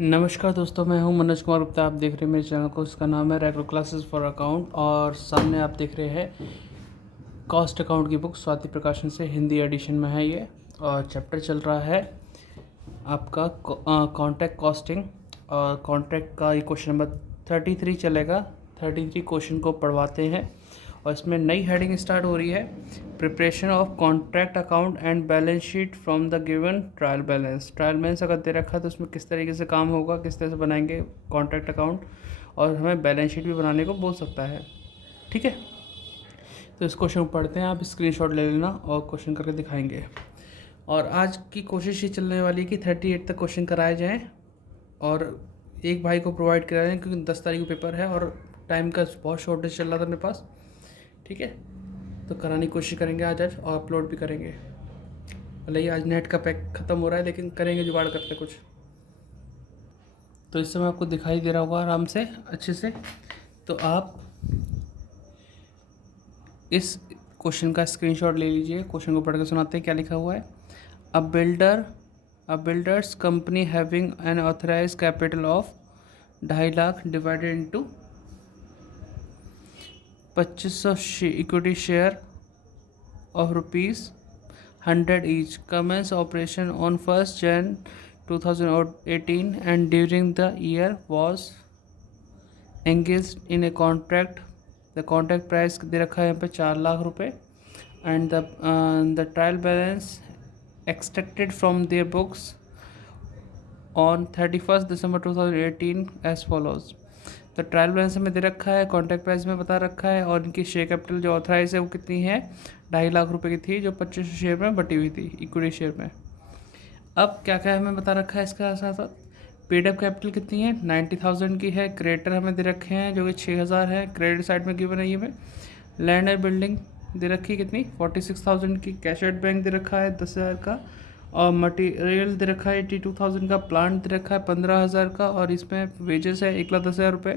नमस्कार दोस्तों, मैं हूं मनोज कुमार गुप्ता। आप देख रहे हैं मेरे चैनल को, इसका नाम है रेगुलर क्लासेस फॉर अकाउंट। और सामने आप देख रहे हैं कॉस्ट अकाउंट की बुक स्वाति प्रकाशन से, हिंदी एडिशन में है ये। और चैप्टर चल रहा है आपका कॉन्ट्रैक्ट कॉस्टिंग। और कॉन्ट्रैक्ट का ये क्वेश्चन नंबर 33 चलेगा। 33 क्वेश्चन को पढ़वाते हैं। और इसमें नई हेडिंग स्टार्ट हो रही है, preparation of contract account and balance sheet from the given trial balance. Trial balance अगर दे रखा है तो उसमें किस तरीके से काम होगा, किस तरह से बनाएंगे कॉन्ट्रैक्ट अकाउंट, और हमें बैलेंस शीट भी बनाने को बोल सकता है। ठीक है, तो इस क्वेश्चन को पढ़ते हैं। आप स्क्रीनशॉट ले लेना और क्वेश्चन करके दिखाएंगे। और आज की कोशिश ये चलने वाली है कि 38 तक क्वेश्चन कराए जाएँ और एक भाई को प्रोवाइड कराए जाएँ, क्योंकि 10 तारीख को पेपर है और टाइम का बहुत शॉर्टेज चल रहा था मेरे पास। ठीक है, तो कराने की कोशिश करेंगे आज और अपलोड भी करेंगे। भले ही आज नेट का पैक ख़त्म हो रहा है, लेकिन करेंगे जुगाड़ करते कुछ। तो इस समय आपको दिखाई दे रहा होगा आराम से, अच्छे से। तो आप इस क्वेश्चन का स्क्रीनशॉट ले लीजिए। क्वेश्चन को पढ़ के सुनाते हैं क्या लिखा हुआ है। A builders company having an authorize capital of 2.5 lakh divided into 2500 equity share of rupees 100 each commence operation on 1st Jan 2018 and during the year was engaged in a contract. The contract price दे रखा है यहाँ पे 4 लाख रुपए and the trial balance extracted from their books on 31st December 2018 as follows. तो trial balance में दे रखा है, contract price में बता रखा है, और इनकी शेयर कैपिटल जो ऑथराइज है वो कितनी है, 2.5 लाख रुपए की थी, जो 25 शेयर में बटी हुई थी, इक्विटी शेयर में। अब क्या क्या हमें बता रखा है इसका साथ साथ। पेड अप कैपिटल कितनी है, 90,000 की है। क्रेडिटर हमें दे रखे हैं जो कि 6,000 है, क्रेडिट साइड में गिवन है ये में। लैंड एंड बिल्डिंग दे रखी है कितनी, 46,000 की। कैश एट बैंक दे रखा है 10,000 का। और मटीरियल दे रखा है 82,000 का। प्लांट दे रखा है 15,000 का, और इसमें वेजेस है 1,10,000 रुपये।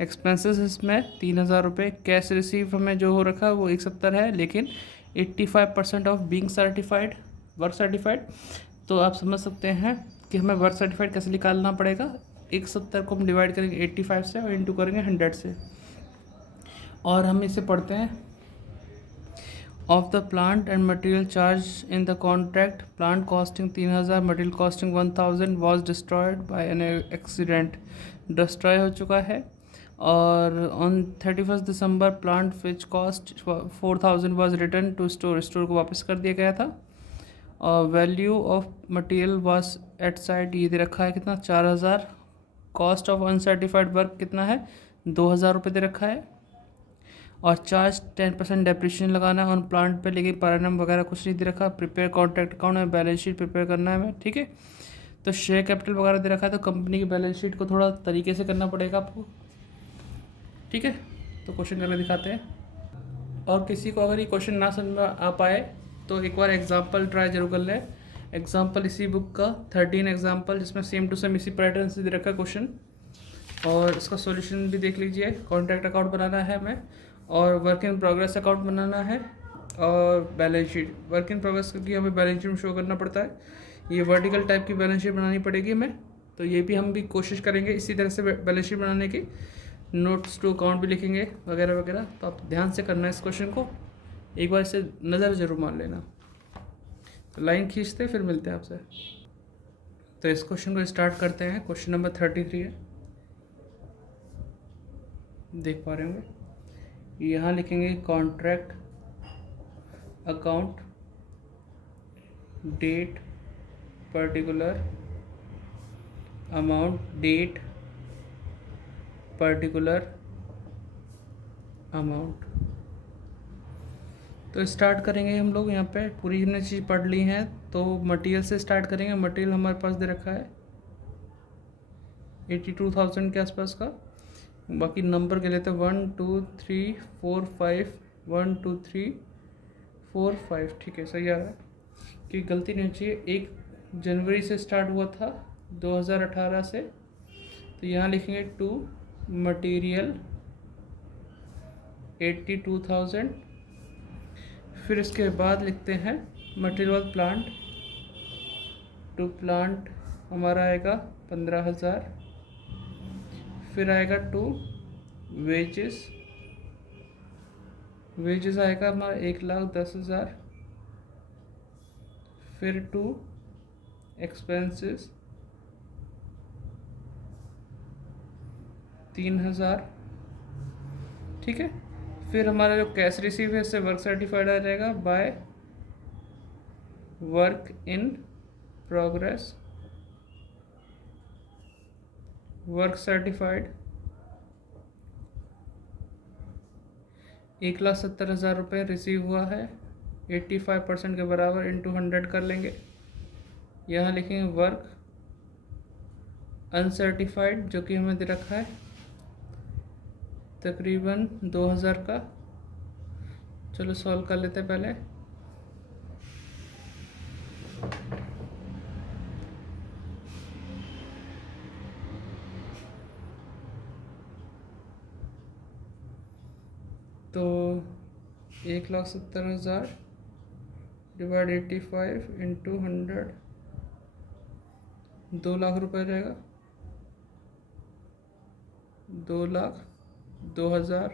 एक्सपेंसेस इसमें 3,000 रुपये। कैश रिसीव हमें जो हो रखा है वो 170 है, लेकिन 85% of being certified, work certified. तो आप समझ सकते हैं कि हमें वर्क सर्टिफाइड कैसे निकालना पड़ेगा। 170 को हम डिवाइड करेंगे 85 से और इंटू करेंगे 100 से। और हम इसे पढ़ते हैं, of the plant and material charged in the contract, plant costing 3,000, material costing 1,000 was destroyed by an accident, destroy हो चुका है। और on 31st December plant which cost 4,000 was returned to store को वापस कर दिया गया था। और value of material was at site ये दे रखा है कितना, 4,000। cost of uncertified work कितना है, 2,000 रुपये दे रखा है। और चार्ज 10% डेप्रिशिएशन लगाना है ऑन प्लांट पे, लेकिन पर एनम वगैरह कुछ नहीं दे रखा। प्रिपेयर कॉन्ट्रैक्ट अकाउंट में बैलेंस शीट प्रिपेयर करना है हमें। ठीक है, तो शेयर कैपिटल वगैरह दे रखा है, तो कंपनी की बैलेंस शीट को थोड़ा तरीके से करना पड़ेगा आपको। ठीक है, तो क्वेश्चन करके दिखाते हैं। और किसी को अगर ये क्वेश्चन ना समझ में आ पाए तो एक बार एग्जाम्पल ट्राई जरूर कर लें। एग्जाम्पल इसी बुक का 13 एग्जाम्पल, जिसमें सेम टू सेम इसी पैटर्न से दे रखा है क्वेश्चन, और इसका सॉल्यूशन भी देख लीजिए। कॉन्ट्रैक्ट अकाउंट बनाना है हमें, और वर्क इन प्रोग्रेस अकाउंट बनाना है, और balance sheet. Work in progress की हमें बैलेंस शीट में शो करना पड़ता है। ये वर्टिकल टाइप की बैलेंस शीट बनानी पड़ेगी हमें, तो ये भी हम भी कोशिश करेंगे इसी तरह से बैलेंस शीट बनाने की। नोट्स टू अकाउंट भी लिखेंगे वगैरह वगैरह। तो आप ध्यान से करना है इस क्वेश्चन को, एक बार इसे नज़र ज़रूर मान लेना। तो लाइन खींचते फिर मिलते हैं आपसे। तो इस क्वेश्चन को स्टार्ट करते हैं। क्वेश्चन नंबर 33 है, देख पा रहे होंगे। यहाँ लिखेंगे contract account, date particular amount, date particular amount. तो स्टार्ट करेंगे हम लोग। यहाँ पे पूरी हमने चीज़ पढ़ ली हैं, तो मटेरियल से स्टार्ट करेंगे। मटेरियल हमारे पास दे रखा है 82,000 के आसपास का। बाकी नंबर के लेते हैं 1 2 3 4 5, 1 2 3 4 5। ठीक है, सही आ रहा है कि गलती नहीं चाहिए। 1 जनवरी से स्टार्ट हुआ था 2018 से। तो यहाँ लिखेंगे टू मटेरियल 82,000। फिर इसके बाद लिखते हैं मटेरियल प्लांट। टू प्लांट हमारा आएगा 15,000। फिर आएगा टू वेजेस, वेजेस आएगा हमारा 1,10,000। फिर टू एक्सपेंसेस 3,000, ठीक है। फिर हमारा जो कैश रिसीव है इससे वर्क सर्टिफाइड आ जाएगा by work in progress, work certified 1,70,000 रुपये रिसीव हुआ है, 85% के बराबर इंटू 100 कर लेंगे। यहाँ लिखेंगे वर्क अनसर्टिफाइड जो कि हमें दे रखा है तकरीबन 2,000 का। चलो सॉल्व कर लेते हैं पहले। तो 1,70,000 डिवाइड 85 इंटू 100 2,00,000 रुपये रहेगा। 2,02,000,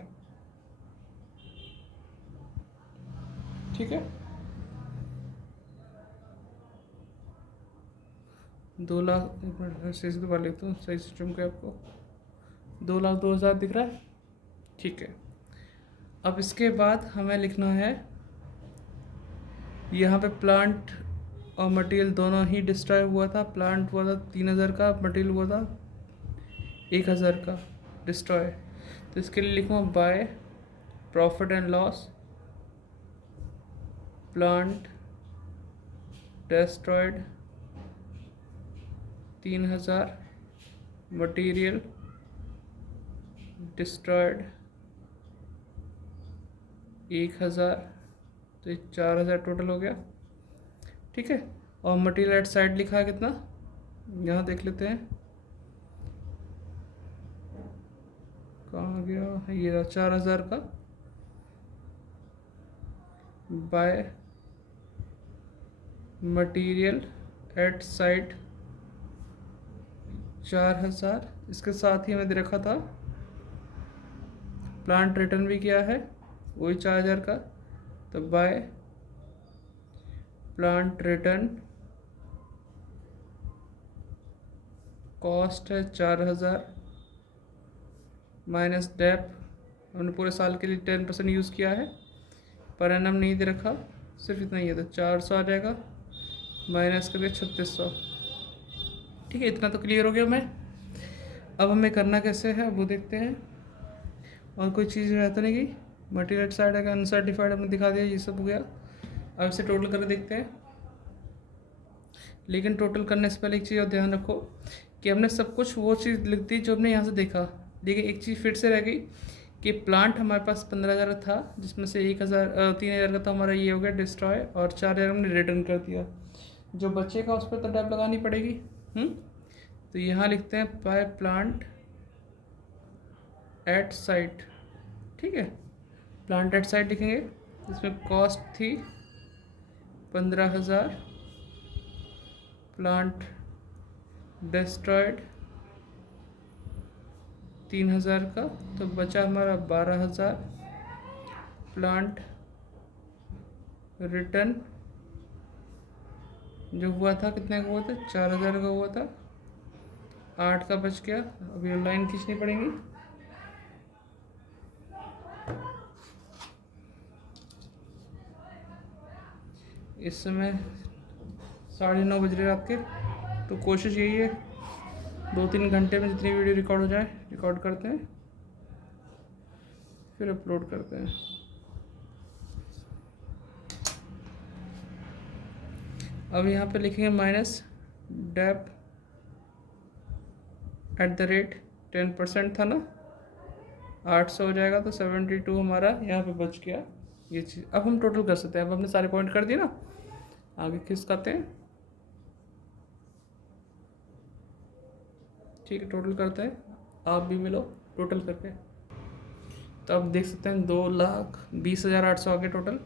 ठीक है। 2,00,000, एक मिनट सही से दोबारा लिखता हूँ, सही सिस्टम का आपको 2,02,000 दिख रहा है, ठीक है। अब इसके बाद हमें लिखना है यहाँ पे प्लांट और मटेरियल दोनों ही डिस्ट्रॉय हुआ था। प्लांट हुआ था 3,000 का, मटेरियल हुआ था 1,000 का डिस्ट्रॉय। तो इसके लिए लिखूँ by profit and loss, plant destroyed 3,000, material destroyed 1,000, तो 4,000 टोटल हो गया, ठीक है। और मटेरियल एट साइड लिखा है कितना, यहाँ देख लेते हैं कहाँ गया, ये 4,000 का बाय मटेरियल एट साइड 4,000। इसके साथ ही हमें दे रखा था प्लांट रिटर्न भी किया है वही 4,000 का, तो बाय प्लांट रिटर्न कॉस्ट है 4,000 माइनस डेप, हमने पूरे साल के लिए 10% यूज़ किया है, पर एनम नहीं दे रखा, सिर्फ इतना ही है, तो 400 आ जाएगा माइनस करके 3,600, ठीक है। इतना तो क्लियर हो गया मैं। अब हमें करना कैसे है वो देखते हैं। और कोई चीज़ रहता नहीं कि मटेरियल साइड है अनसर्टिफाइड हमने दिखा दिया, ये सब हो गया। अब इसे टोटल करके देखते हैं। लेकिन टोटल करने से पहले एक चीज़ और ध्यान रखो कि हमने सब कुछ वो चीज़ लिख दी जो हमने यहाँ से देखा, लेकिन एक चीज़ फिर से रह गई कि प्लांट हमारे पास 15,000 था, जिसमें से 3,000 का तो हमारा ये हो गया डिस्ट्रॉय, और 4,000 हमने रिटर्न कर दिया। जो बचेगा उस पर तो डैप लगानी पड़ेगी। तो यहाँ लिखते हैं बाय प्लांट एट साइट, ठीक है। प्लांट एट साइट लिखेंगे, इसमें कॉस्ट थी 15,000, प्लांट डिस्ट्रॉयड 3,000 का, तो बचा हमारा 12,000। प्लांट रिटर्न जो हुआ था कितने का हुआ था, 4,000 का हुआ था, 8 का बच गया। अब ये लाइन खींचनी पड़ेगी। इस समय 9:30 बज रहे रात के, तो कोशिश यही है 2-3 घंटे में जितनी वीडियो रिकॉर्ड हो जाए रिकॉर्ड करते हैं, फिर अपलोड करते हैं। अब यहाँ पे लिखेंगे minus dep at the rate 10% था ना, 800 हो जाएगा, तो 72 हमारा यहाँ पे बच गया ये चीज़। अब हम टोटल कर सकते हैं। अब हमने सारे पॉइंट कर दिए ना, आगे खिसकाते हैं, ठीक है। टोटल करते हैं, आप भी मिलो टोटल करके। तो अब देख सकते हैं 2,20,800 आ गए टोटल,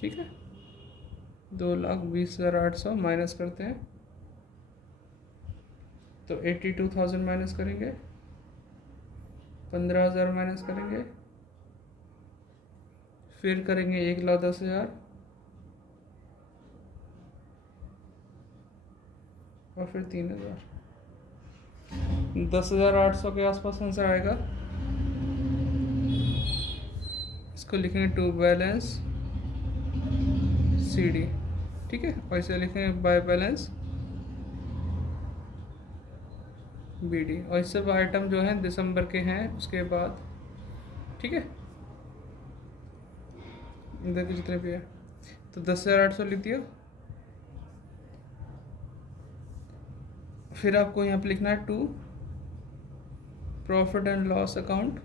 ठीक है। 2,20,800 माइनस करते हैं तो 82,000 माइनस करेंगे, 15,000 माइनस करेंगे, फिर करेंगे 1,10,000 और फिर 3,000। 10,800 के आसपास आंसर आएगा। इसको लिखेंगे टू बैलेंस CD, ठीक है, और इसे लिखेंगे बाय बैलेंस BD, और इस सब आइटम जो हैं दिसंबर के हैं उसके बाद, ठीक है, इधर के जितने भी है। तो 10,800 लिख दिया। फिर आपको यहाँ पे लिखना है to profit and loss account.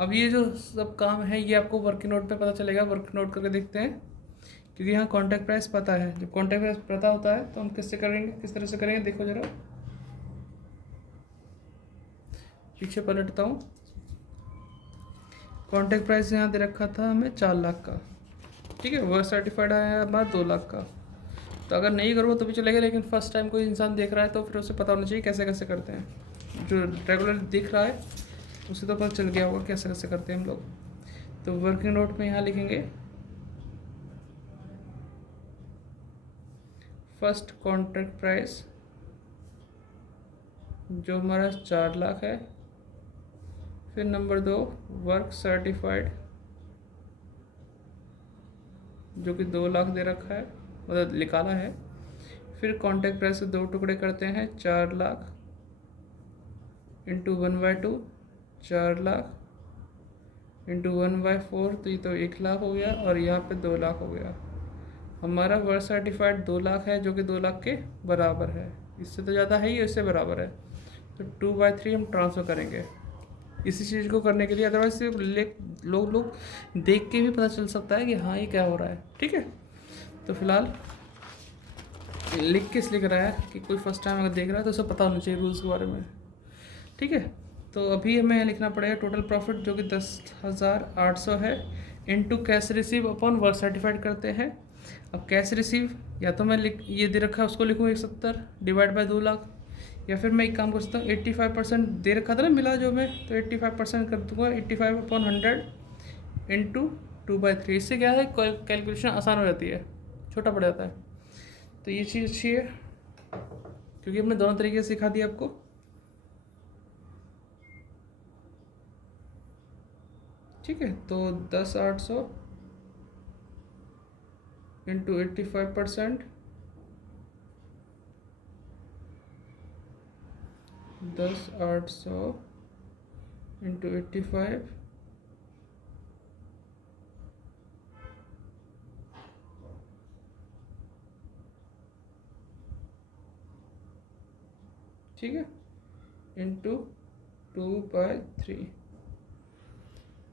अब ये जो सब काम है ये आपको वर्किंग नोट पे पता चलेगा, वर्किंग नोट करके देखते हैं, क्योंकि यहाँ कॉन्ट्रैक्ट प्राइस पता है। जब कॉन्ट्रैक्ट प्राइस पता होता है तो हम किससे करेंगे, किस तरह से करेंगे, देखो जरा, पीछे पलटता हूँ। कॉन्ट्रैक्ट प्राइस यहाँ दे रखा था हमें 4 लाख का, ठीक है, वर्क सर्टिफाइड आया हमारा 2 लाख का। तो अगर नहीं करूँगा तो भी चलेगा, लेकिन फर्स्ट टाइम कोई इंसान देख रहा है तो फिर उसे पता होना चाहिए कैसे कैसे करते हैं। जो रेगुलर दिख रहा है उसे तो पता चल गया होगा कैसे कैसे करते हैं हम लोग। तो वर्किंग नोट में यहाँ लिखेंगे फर्स्ट कॉन्ट्रैक्ट प्राइस जो हमारा 4 लाख है, फिर नंबर 2 वर्क सर्टिफाइड जो कि 2 लाख दे रखा है, मतलब निकाला है। फिर कॉन्ट्रैक्ट प्राइस से 2 टुकड़े करते हैं, 4 लाख इंटू 1/2, 4 लाख इंटू 1/4, तो ये तो 1 लाख हो गया, और यहाँ पे 2 लाख हो गया। हमारा वर्क सर्टिफाइड 2 लाख है जो कि 2 लाख के बराबर है, इससे तो ज़्यादा है ही, इससे बराबर है। तो 2/3 हम ट्रांसफ़र करेंगे इसी चीज़ को करने के लिए, अदरवाइज सिर्फ लोग देख के भी पता चल सकता है कि हाँ ये क्या हो रहा है, ठीक है। तो फिलहाल लिख के इसलिए कराया कि कोई फर्स्ट टाइम अगर देख रहा है तो उसे पता होना चाहिए रूल्स के बारे में, ठीक है। तो अभी हमें लिखना पड़ेगा टोटल प्रॉफिट जो कि 10,800 है, into cash receive upon work certified करते हैं। अब कैश रिसीव या तो मैं ये दे रखा है उसको लिखूँ 170 डिवाइड बाय 2 लाख, या फिर मैं एक काम कर सकता हूँ 85% दे रखा था ना मिला जो मैं, तो 85% कर दूँगा, 85/100 इंटू 2/3। इससे क्या है कैलकुलेशन आसान हो जाती है, छोटा पड़ जाता है। तो ये चीज़ अच्छी है क्योंकि हमने दोनों तरीके से सिखा दिया आपको, ठीक है। तो 10,800 इंटू 85%, 10,800 इंटू 85, ठीक है, इंटू 2/3।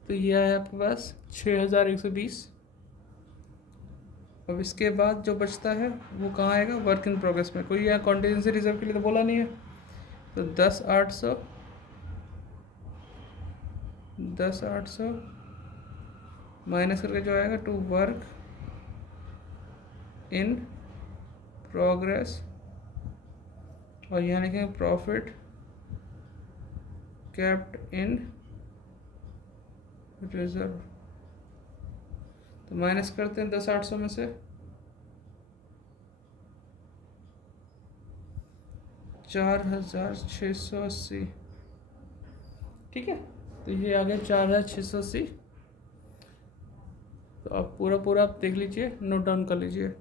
तो ये है आपके पास 6,120। अब इसके बाद जो बचता है वो कहाँ आएगा, वर्क इन प्रोग्रेस में। कोई यहाँ कॉन्टीजेंसी रिजर्व के लिए तो बोला नहीं है। तो 10,800 माइनस करके जो आएगा टू वर्क इन प्रोग्रेस, और यहाँ लिखेंगे प्रॉफिट कैप्ट इन रिजर्व। तो माइनस करते हैं 10,800 में से 4,680, ठीक है। तो ये आ गया 4,680। तो अब पूरा आप देख लीजिए, नोट डाउन कर लीजिए।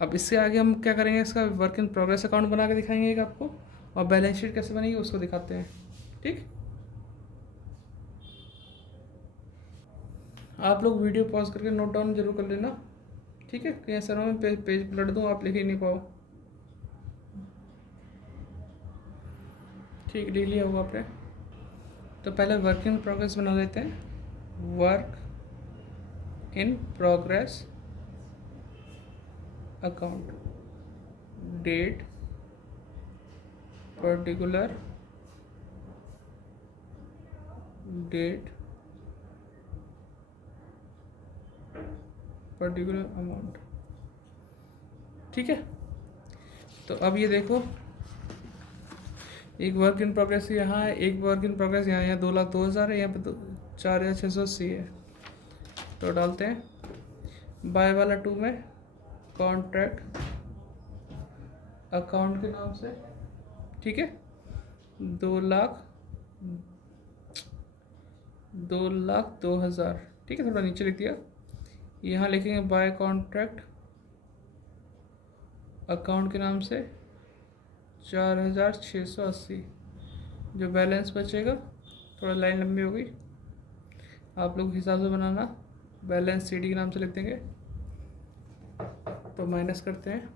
अब इससे आगे हम क्या करेंगे, इसका वर्क इन प्रोग्रेस अकाउंट बना के दिखाएंगे एक आपको, और बैलेंस शीट कैसे बनेगी उसको दिखाते हैं, ठीक। आप लोग वीडियो पॉज करके नोट डाउन जरूर कर लेना, ठीक है। कहीं ऐसा मैं पेज पलट दूँ आप लिख ही नहीं पाओ, ठीक, लिख लिया होगा आपने। तो पहले वर्क इन प्रोग्रेस बना लेते हैं। Work in progress account, date particular date particular amount, ठीक है। तो अब ये देखो, एक वर्क इन प्रोग्रेस यहाँ है, एक वर्क इन प्रोग्रेस यहाँ, 2,02,000 है, यहाँ पे 4,680 है। तो डालते हैं बाय वाला 2 में कॉन्ट्रैक्ट अकाउंट के नाम से, ठीक है। 2,02,000, ठीक है। थोड़ा नीचे लिख दिया, यहाँ लिखेंगे बाय कॉन्ट्रैक्ट अकाउंट के नाम से 4,680। जो बैलेंस बचेगा, थोड़ा लाइन लंबी हो गई, आप लोग हिसाब से बनाना। बैलेंस CD के नाम से लिख देंगे। तो माइनस करते हैं,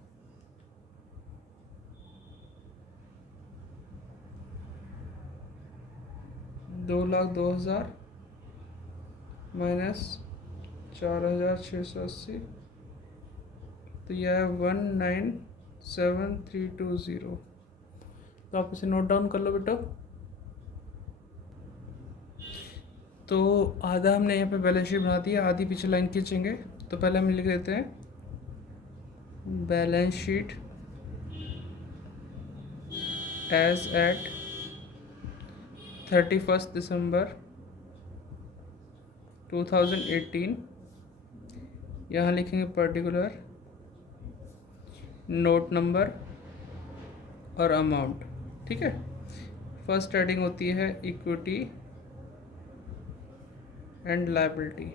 $2,02,000 माइनस 4,680, तो यह है 197,320। तो आप इसे नोट डाउन कर लो बेटा। तो आधा हमने यहाँ पे बैलेंस शीट बना दिया, आधी पीछे लाइन खींचेंगे। तो पहले हम लिख देते हैं बैलेंस शीट एज एट 31 दिसंबर 2018। यहाँ लिखेंगे पर्टिकुलर नोट नंबर और अमाउंट, ठीक है। फर्स्ट हेडिंग होती है इक्विटी एंड लायबिलिटी,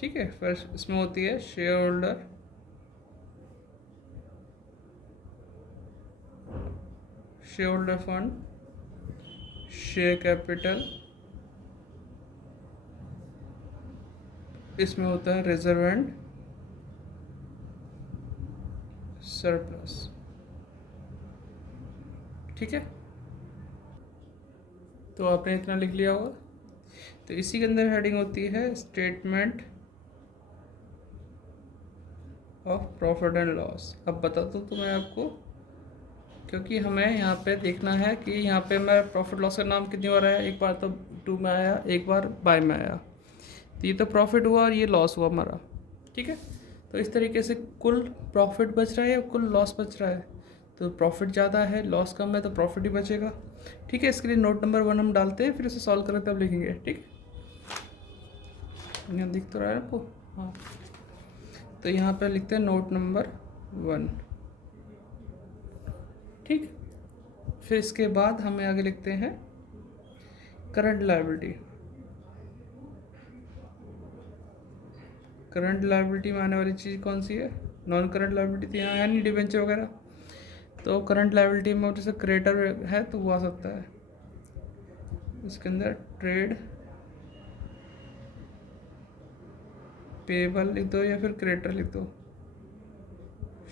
ठीक है। फर्स्ट इसमें होती है share holder fund, share capital, इसमें होता है रिजर्व एंड सरप्लस, ठीक है। तो आपने इतना लिख लिया होगा। तो इसी के अंदर हेडिंग होती है statement of profit and loss. अब बता दूँ तो मैं आपको, क्योंकि हमें यहाँ पे देखना है कि यहाँ पे मैं प्रॉफिट लॉस का नाम कितनी बार आया, एक बार तो 2 में आया, एक बार बाय में आया। तो ये तो प्रॉफिट हुआ और ये लॉस हुआ हमारा, ठीक है। तो इस तरीके से कुल प्रॉफिट बच रहा है या कुल लॉस बच रहा है। तो प्रॉफिट ज़्यादा है, लॉस कम है, तो प्रॉफिट ही बचेगा, ठीक है। इसके लिए नोट नंबर 1 हम डालते हैं, फिर इसे सॉल्व करें तब लिखेंगे, ठीक है। यहाँ दिख तो रहा है आपको, हाँ। तो यहाँ पे लिखते हैं नोट नंबर 1, ठीक। फिर इसके बाद हमें आगे लिखते हैं करंट लायबिलिटी। करंट लायबिलिटी में आने वाली चीज़ कौन सी है, नॉन करंट लायबिलिटी थी यहाँ, यानी डिबेंचर वगैरह। तो करंट लायबिलिटी में जैसे क्रेडिटर है तो वो आ सकता है, इसके अंदर ट्रेड पेबल लिख दो या फिर क्रेडिटर लिख दो,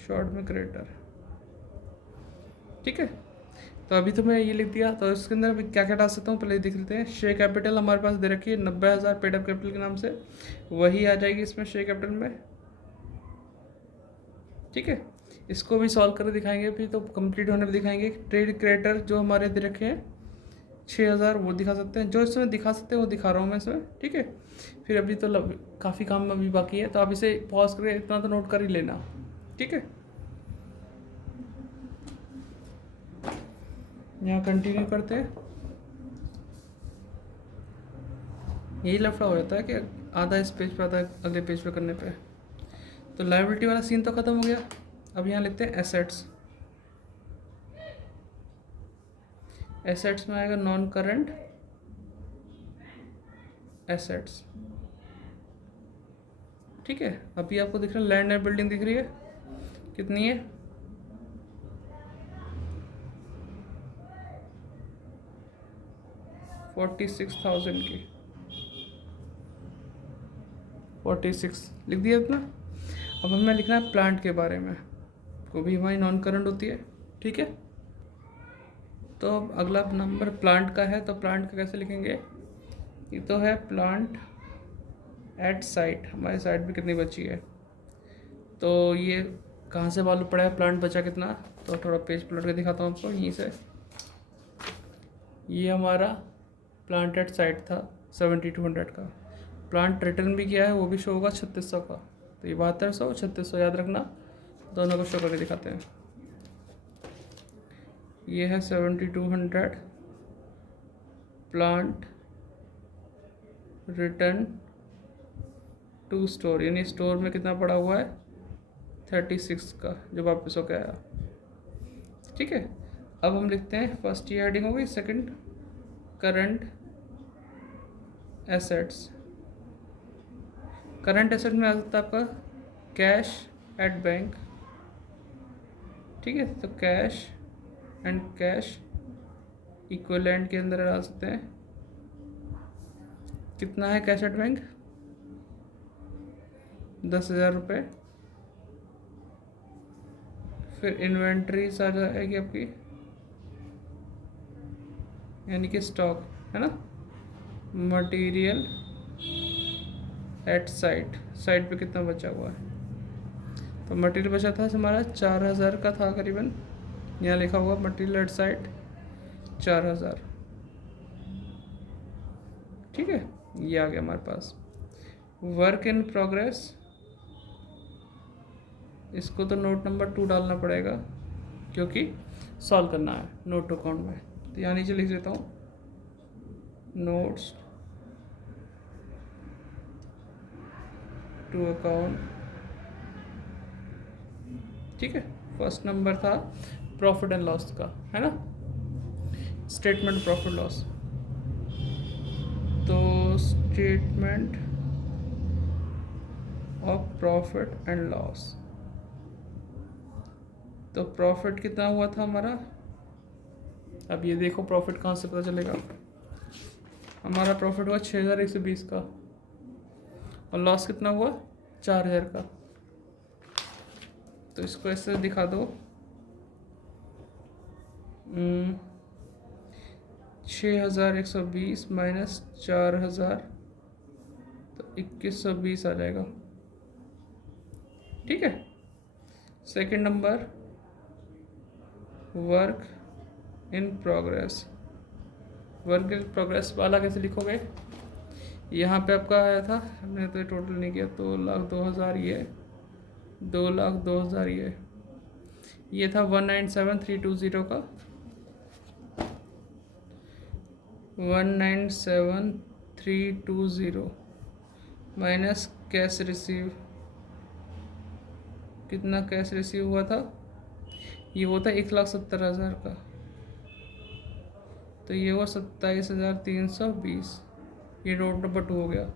शॉर्ट में क्रेडिटर, ठीक है। तो अभी तो मैं ये लिख दिया। तो इसके अंदर अभी क्या क्या डाल सकता हूँ पहले देख लेते हैं। शेयर कैपिटल हमारे पास दे रखी है 90,000 पेड अप कैपिटल के नाम से, वही आ जाएगी इसमें शेयर कैपिटल में, ठीक है। इसको भी सॉल्व करके दिखाएंगे, फिर तो कंप्लीट होने पर दिखाएंगे। ट्रेड क्रेडिटर जो हमारे दे रखे हैं 6,000, वो दिखा सकते हैं, जो इसमें दिखा सकते हैं वो दिखा रहा हूँ मैं इसमें, ठीक है। फिर अभी तो काफ़ी काम अभी बाकी है, तो आप इसे पॉज करके इतना तो नोट कर ही लेना, ठीक है। यहाँ कंटिन्यू करते हैं। यही लफड़ा हो जाता है कि आधा इस पेज पे आता है अगले पेज पे करने पे। तो लायबिलिटी वाला सीन तो ख़त्म हो गया। अब यहाँ लिखते हैं एसेट्स। एसेट्स में आएगा नॉन करंट एसेट्स, ठीक है। अभी आपको दिख रहा है लैंड एंड बिल्डिंग दिख रही है, कितनी है, 46,000 की, 46 लिख दिया अपना। अब हमें लिखना है प्लांट के बारे में, वो भी हमारी नॉन करंट होती है, ठीक है। तो अगला नंबर प्लांट का है, तो प्लांट का कैसे लिखेंगे, ये तो है प्लांट एट साइट, हमारी साइट भी कितनी बची है। तो ये कहाँ से मालूम पड़ा है प्लांट बचा कितना, तो थोड़ा पेज पलट के दिखाता हूँ आपको यहीं से। ये हमारा प्लांट एट साइट था 7200 का, प्लांट रिटर्न भी किया है, वो भी शो होगा 3600 का, तो ये 7200 3600 याद रखना, दोनों को शो करके दिखाते हैं। ये है 7200 प्लांट रिटर्न टू स्टोर, यानी स्टोर में कितना पड़ा हुआ है 36 का जो वापस होकर आया। ठीक है, अब हम लिखते हैं फर्स्ट ये हेडिंग हो गई। Second current assets. Current asset में आ सकता है आपका कैश एट बैंक। ठीक है, तो कैश एंड कैश इक्विवेलेंट के अंदर आ सकते हैं। कितना है कैश एट बैंक 10,000 रुपये। फिर इन्वेंट्रीज आ जाएगी आपकी, यानी कि स्टॉक है ना, मटेरियल एट साइट, साइट पे कितना बचा हुआ है। तो मटेरियल बचा था हमारा 4,000 का था करीबन, यहाँ लिखा हुआ मटेरियल एट साइट 4,000। ठीक है, ये आ गया हमारे पास। वर्क इन प्रोग्रेस, इसको तो नोट नंबर 2 डालना पड़ेगा क्योंकि सॉल्व करना है नोट टू अकाउंट में। तो यहाँ नीचे लिख देता हूँ नोट्स टू अकाउंट। ठीक है, फर्स्ट नंबर था प्रॉफिट एंड लॉस का, है ना, स्टेटमेंट प्रॉफिट लॉस। तो statement of profit and loss, तो प्रॉफिट कितना हुआ था हमारा। अब ये देखो प्रॉफिट कहाँ से पता चलेगा, हमारा प्रॉफिट हुआ 6,120 का, और लॉस कितना हुआ 4,000 का। तो इसको ऐसे दिखा दो 6,120 माइनस 4,000, तो 2,120 आ जाएगा। ठीक है, second number work in progress. Work in progress वाला कैसे लिखोगे, यहाँ पे आपका आया था, हमने तो टोटल नहीं किया, 2,02,000 ये, 2,02,000 ये था 197,320 का, 197,320 माइनस कैश रिसीव। कितना कैश रिसीव हुआ था, ये होता 1,70,000 का, तो ये हुआ 27,320। ये नोट नंबर 2 हो गया,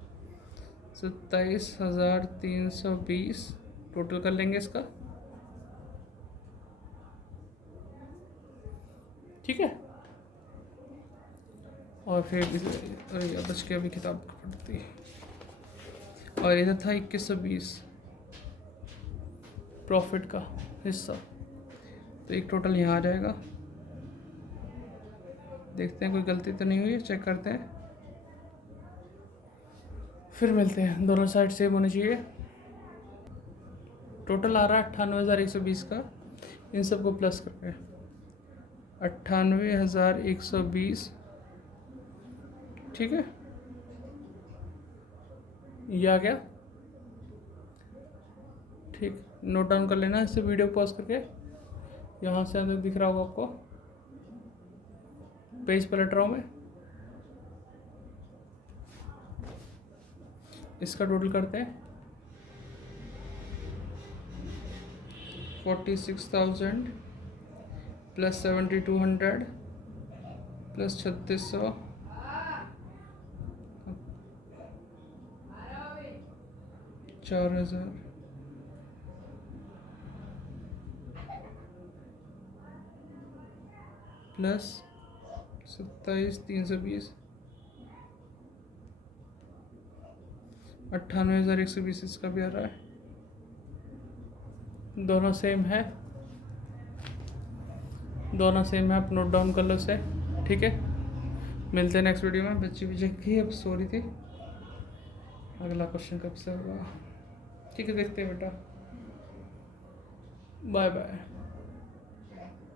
27,320 टोटल कर लेंगे इसका। ठीक है, और फिर अरे बच के अभी किताब पढ़ती है। और इधर था 2,120 प्रॉफिट का हिस्सा, तो एक टोटल यहाँ आ जाएगा। देखते हैं कोई गलती तो नहीं हुई है, चेक करते हैं, फिर मिलते हैं। दोनों साइड सेम होनी चाहिए। टोटल आ रहा है 98,120 का, इन सबको प्लस करके 98,120। ठीक है, ये आ गया। ठीक, नोट डाउन कर लेना, इससे वीडियो पॉज करके। यहाँ से अंदर दिख रहा होगा आपको, पेज पलट रहा हूँ मैं। इसका टोटल करते हैं 46,000 प्लस 7,200 प्लस 3,600 4,000 प्लस 27,320 98,120 इसका भी आ रहा है। दोनों सेम है, दोनों सेम है, आप नोट डाउन कर लो इसे। ठीक है, मिलते हैं नेक्स्ट वीडियो में। बच्ची भी की अब सो रही थी, अगला क्वेश्चन कब से होगा। ठीक है, देखते हैं बेटा, बाय बाय।